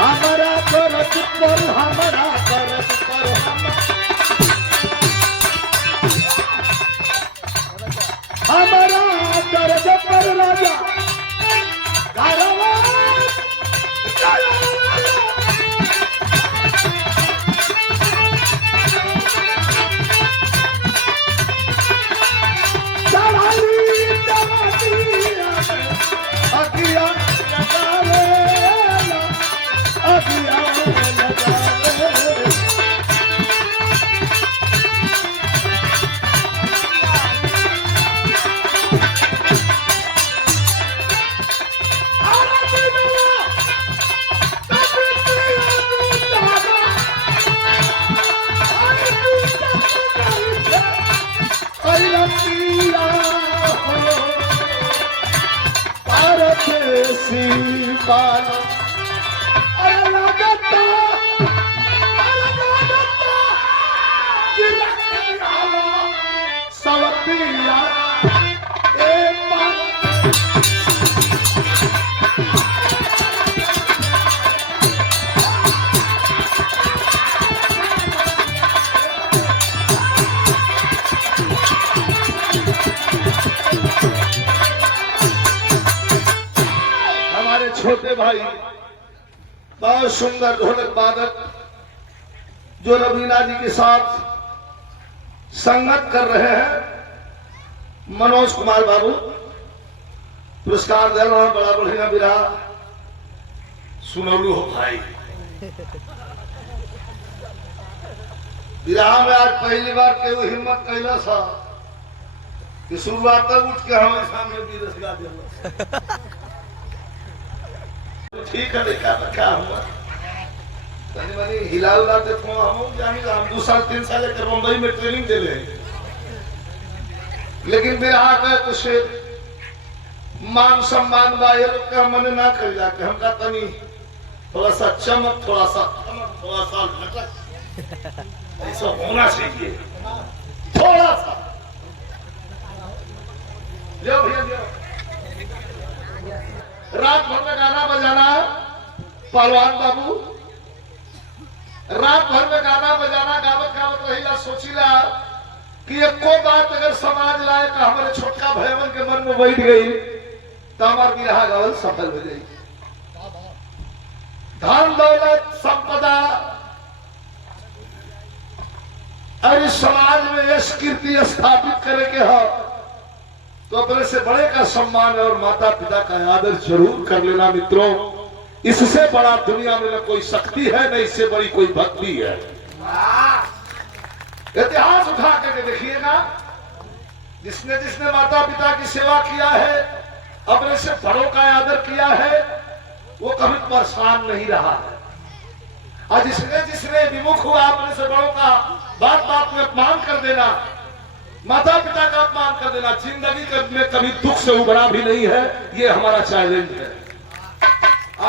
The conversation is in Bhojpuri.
हमारा करत पर हमारा करत पर हमारा दर्द पर राजा छोटे भाई बहुत सुंदर ढोलक वादक जो रवीना जी के साथ संगत कर रहे हैं, मनोज कुमार बाबू पुरस्कार दे रहा है। बड़ा बढ़िया बिरा सुनौलू हो भाई। बिराह में आज पहली बार केहू हिम्मत कैला सा कि शुरुआत तक उठ के हमारे सामने भी रसगा दिया। ठीक है, देखा रखा हुआ तनी मनी हिला उला देखो। हम जानी हम 2 साल 3 साल के मुंबई में ट्रेनिंग दे ले, लेकिन बिरहा का कुछ मान सम्मान बाहर का मन ना कर जाके हमका तनी थोड़ा सा चमक, थोड़ा सा लटक ऐसा होना चाहिए, थोड़ा सा। लियो भैया लियो। रात भर में गाना बजाना, पहलवान बाबू रात भर में गाना बजाना, गावत गावत रहीला, सोचीला कि एको बात अगर समाज लाए तो हमारे छोटका भैवन के मन में बैठ गई तो हमार बिरहा गावल सफल हो जाएगी। धन दौलत संपदा और इस समाज में यश कीर्ति स्थापित करे के हो तो अपने से बड़े का सम्मान और माता पिता का आदर जरूर कर लेना मित्रों। इससे बड़ा दुनिया में न कोई शक्ति है, न इससे बड़ी कोई भक्ति है। इतिहास उठा करके देखिएगा, जिसने जिसने माता पिता की सेवा किया है, अपने से बड़ों का आदर किया है, वो कभी परेशान नहीं रहा है। और जिसने जिसने विमुख हुआ अपने से बड़ों का, बात बात में अपमान कर देना, माता पिता का अपमान कर देना, जिंदगी में कभी दुख से उभरा भी नहीं है। ये हमारा चैलेंज है।